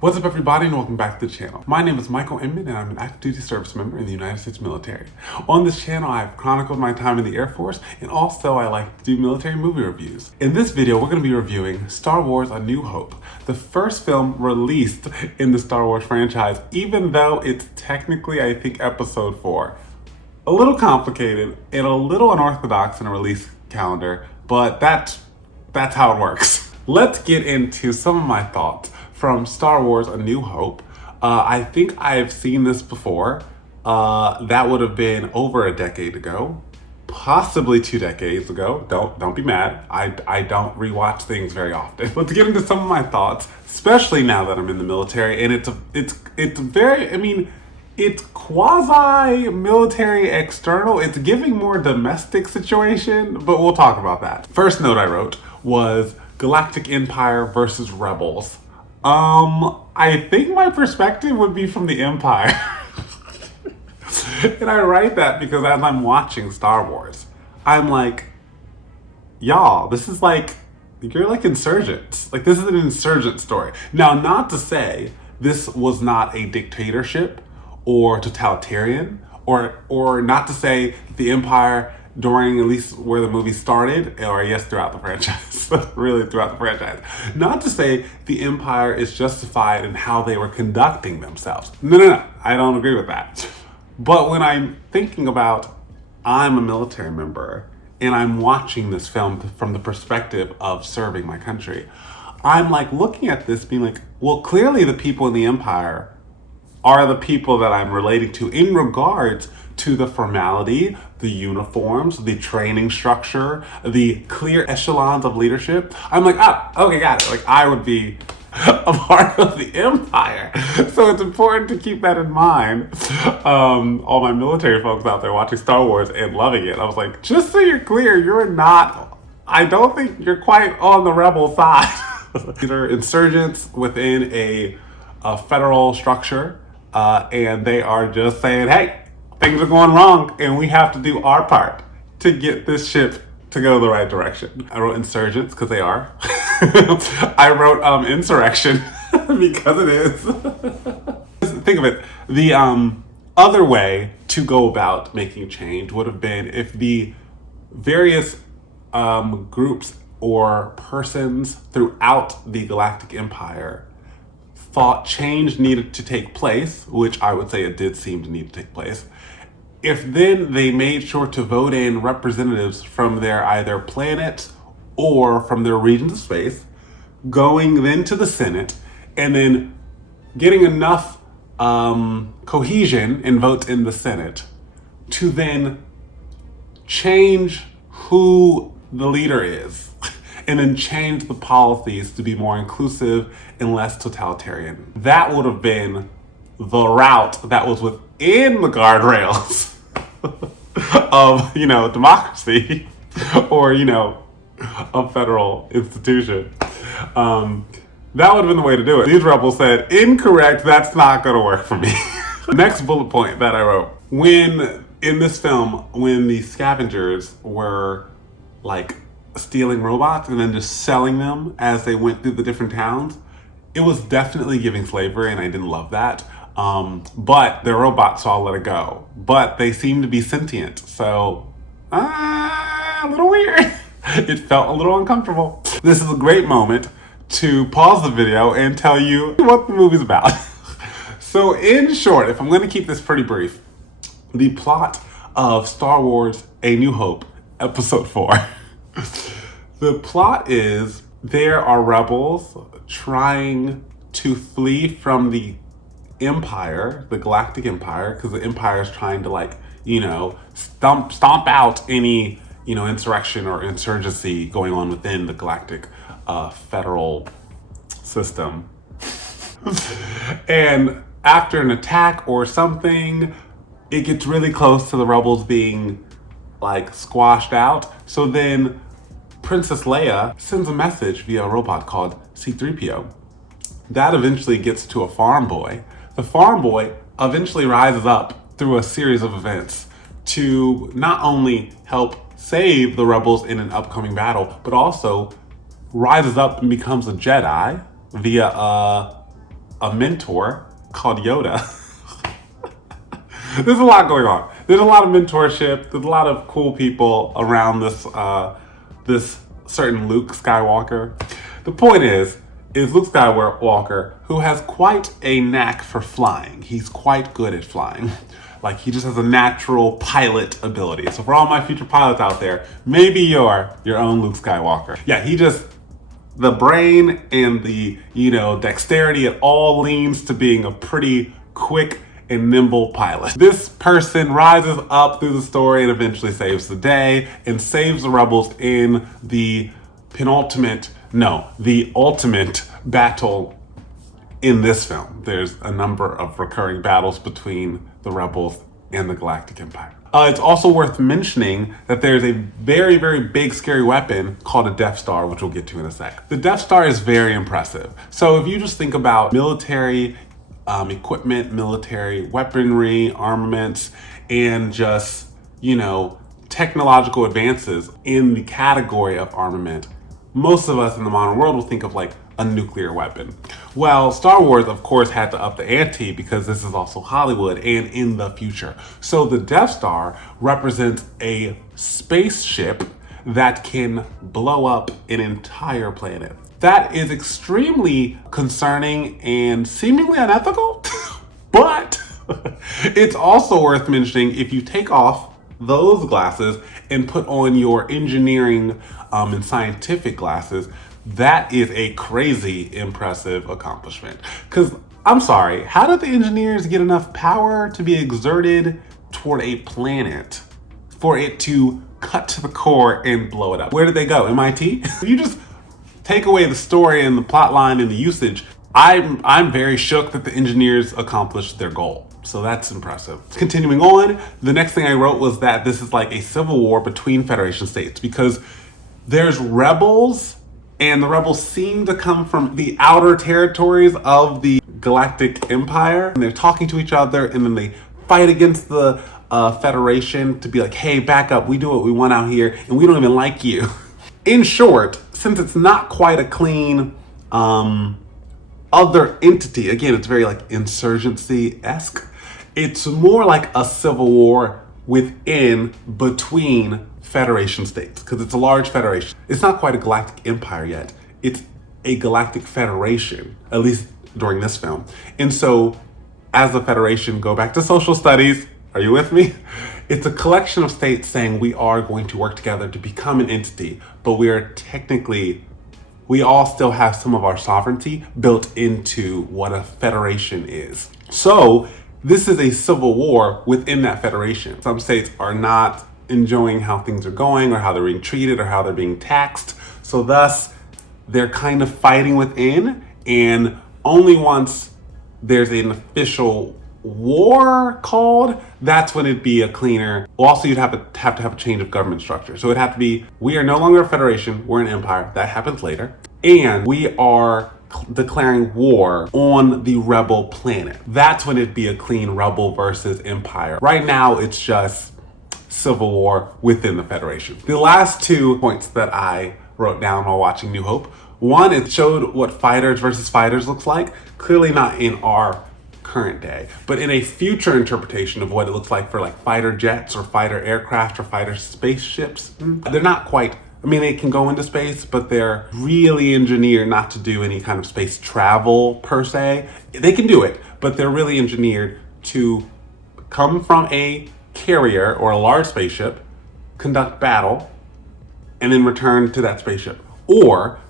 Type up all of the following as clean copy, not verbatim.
What's up everybody and welcome back to the channel. My name is Michael Inman and I'm an active duty service member in the United States military. On this channel I've chronicled my time in the Air Force and also I like to do military movie reviews. In this video we're going to be reviewing Star Wars A New Hope, the first film released in the Star Wars franchise, even though it's technically I think episode 4. A little complicated and a little unorthodox in a release calendar, but that's how it works. Let's get into some of my thoughts from Star Wars A New Hope. I think I've seen this before. That would have been over a decade ago, possibly 2 decades ago. Don't be mad. I don't rewatch things very often. Let's get into some of my thoughts, especially now that I'm in the military. And it's very, I mean, it's quasi-military external. It's giving more domestic situation, but we'll talk about that. First note I wrote was Galactic Empire versus Rebels. I think my perspective would be from the Empire. And I write that because as I'm watching Star Wars, I'm like, y'all, this is like, you're like insurgents. Like, this is an insurgent story. Now, not to say this was not a dictatorship or totalitarian, or not to say the Empire during at least where the movie started, or yes, throughout the franchise, really throughout the franchise. Not to say the Empire is justified in how they were conducting themselves. No, I don't agree with that. But when I'm thinking about, I'm a military member, and I'm watching this film from the perspective of serving my country, I'm like looking at this being like, well, clearly the people in the Empire are the people that I'm relating to in regards to the formality, the uniforms, the training structure, the clear echelons of leadership. I'm like, okay, got it. Like, I would be a part of the Empire. So it's important to keep that in mind. All my military folks out there watching Star Wars and loving it. I was like, just so you're clear, I don't think you're quite on the rebel side. These are insurgents within a federal structure, and they are just saying, hey, things are going wrong and we have to do our part to get this ship to go the right direction. I wrote insurgents because they are. I wrote insurrection because it is. Think of it. The other way to go about making change would have been if the various groups or persons throughout the Galactic Empire thought change needed to take place, which I would say it did seem to need to take place. If then they made sure to vote in representatives from their either planets or from their regions of space, going then to the Senate, and then getting enough cohesion and votes in the Senate to then change who the leader is, and then change the policies to be more inclusive and less totalitarian. That would have been the route that was within the guardrails of, democracy or, a federal institution. That would have been the way to do it. These rebels said, incorrect, that's not gonna work for me. Next bullet point that I wrote. In this film, when the scavengers were like stealing robots and then just selling them as they went through the different towns, it was definitely giving slavery and I didn't love that. But their robots, so I'll let it go. But they seem to be sentient, so a little weird. It felt a little uncomfortable. This is a great moment to pause the video and tell you what the movie's about. So in short, if I'm going to keep this pretty brief, the plot of Star Wars A New Hope, Episode 4. The plot is there are rebels trying to flee from the Empire, the Galactic Empire, because the Empire is trying to stomp out any, insurrection or insurgency going on within the Galactic federal system. And after an attack or something, it gets really close to the rebels being squashed out. So then Princess Leia sends a message via a robot called C-3PO. That eventually gets to a farm boy. The farm boy eventually rises up through a series of events to not only help save the rebels in an upcoming battle, but also rises up and becomes a Jedi via a mentor called Yoda. There's a lot going on. There's a lot of mentorship. There's a lot of cool people around this certain Luke Skywalker. The point is Luke Skywalker, who has quite a knack for flying. He's quite good at flying. Like, he just has a natural pilot ability. So for all my future pilots out there, maybe you're your own Luke Skywalker. Yeah, the brain and the, dexterity, it all leans to being a pretty quick and nimble pilot. This person rises up through the story and eventually saves the day and saves the rebels in the ultimate battle in this film. There's a number of recurring battles between the rebels and the Galactic Empire. It's also worth mentioning that there's a very, very big scary weapon called a Death Star, which we'll get to in a sec. The Death Star is very impressive. So if you just think about military equipment, military weaponry, armaments, and just, technological advances in the category of armament, most of us in the modern world will think of like a nuclear weapon. Well, Star Wars, of course, had to up the ante because this is also Hollywood and in the future. So the Death Star represents a spaceship that can blow up an entire planet. That is extremely concerning and seemingly unethical, but it's also worth mentioning if you take off those glasses and put on your engineering and scientific glasses, that is a crazy impressive accomplishment. Because I'm sorry, how did the engineers get enough power to be exerted toward a planet for it to cut to the core and blow it up? Where did they go? MIT? You just take away the story and the plot line and the usage. I'm very shook that the engineers accomplished their goal. So that's impressive. Continuing on, the next thing I wrote was that this is like a civil war between Federation states because there's rebels, and the rebels seem to come from the outer territories of the Galactic Empire, and they're talking to each other, and then they fight against the Federation to be like, hey, back up, we do what we want out here, and we don't even like you. In short, since it's not quite a clean other entity, again, it's very like insurgency-esque, it's more like a civil war between Federation states, because it's a large federation. It's not quite a galactic empire yet. It's a galactic federation, at least during this film. And so, as a federation, go back to social studies. Are you with me? It's a collection of states saying we are going to work together to become an entity, but we all still have some of our sovereignty built into what a federation is. So, this is a civil war within that federation. Some states are not enjoying how things are going or how they're being treated or how they're being taxed. So thus, they're kind of fighting within, and only once there's an official war called, that's when it'd be a cleaner. Also, you'd have to have a change of government structure. So it'd have to be, we are no longer a federation, we're an empire. That happens later. And we are declaring war on the rebel planet. That's when it'd be a clean rebel versus empire. Right now, it's just civil war within the Federation. The last 2 points that I wrote down while watching New Hope. One, it showed what fighters versus fighters looks like. Clearly not in our current day, but in a future interpretation of what it looks like for like fighter jets or fighter aircraft or fighter spaceships. They're not quite, they can go into space, but they're really engineered not to do any kind of space travel per se. They can do it, but they're really engineered to come from a carrier or a large spaceship, conduct battle, and then return to that spaceship. Or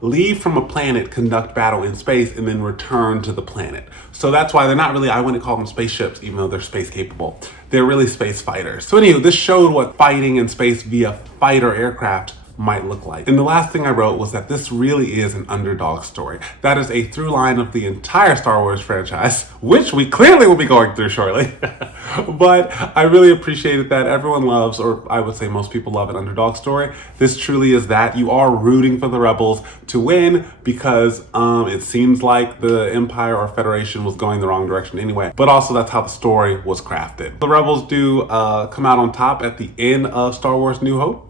leave from a planet, conduct battle in space, and then return to the planet. So that's why they're not really, I wouldn't call them spaceships, even though they're space capable. They're really space fighters. So anyway, this showed what fighting in space via fighter aircraft might look like. And the last thing I wrote was that this really is an underdog story. That is a through line of the entire Star Wars franchise, which we clearly will be going through shortly. But I really appreciated that everyone loves, or I would say most people love, an underdog story. This truly is that. You are rooting for the rebels to win because it seems like the Empire or Federation was going the wrong direction anyway. But also that's how the story was crafted. The rebels do come out on top at the end of Star Wars New Hope.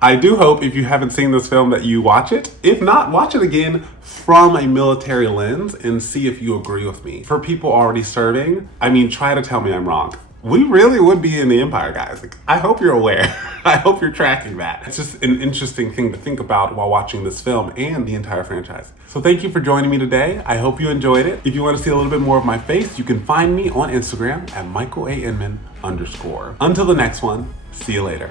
I do hope if you haven't seen this film that you watch it. If not, watch it again from a military lens and see if you agree with me. For people already serving, I mean, try to tell me I'm wrong. We really would be in the Empire, guys. Like, I hope you're aware. I hope you're tracking that. It's just an interesting thing to think about while watching this film and the entire franchise. So thank you for joining me today. I hope you enjoyed it. If you want to see a little bit more of my face, you can find me on Instagram at Michael A. Inman _. Until the next one, see you later.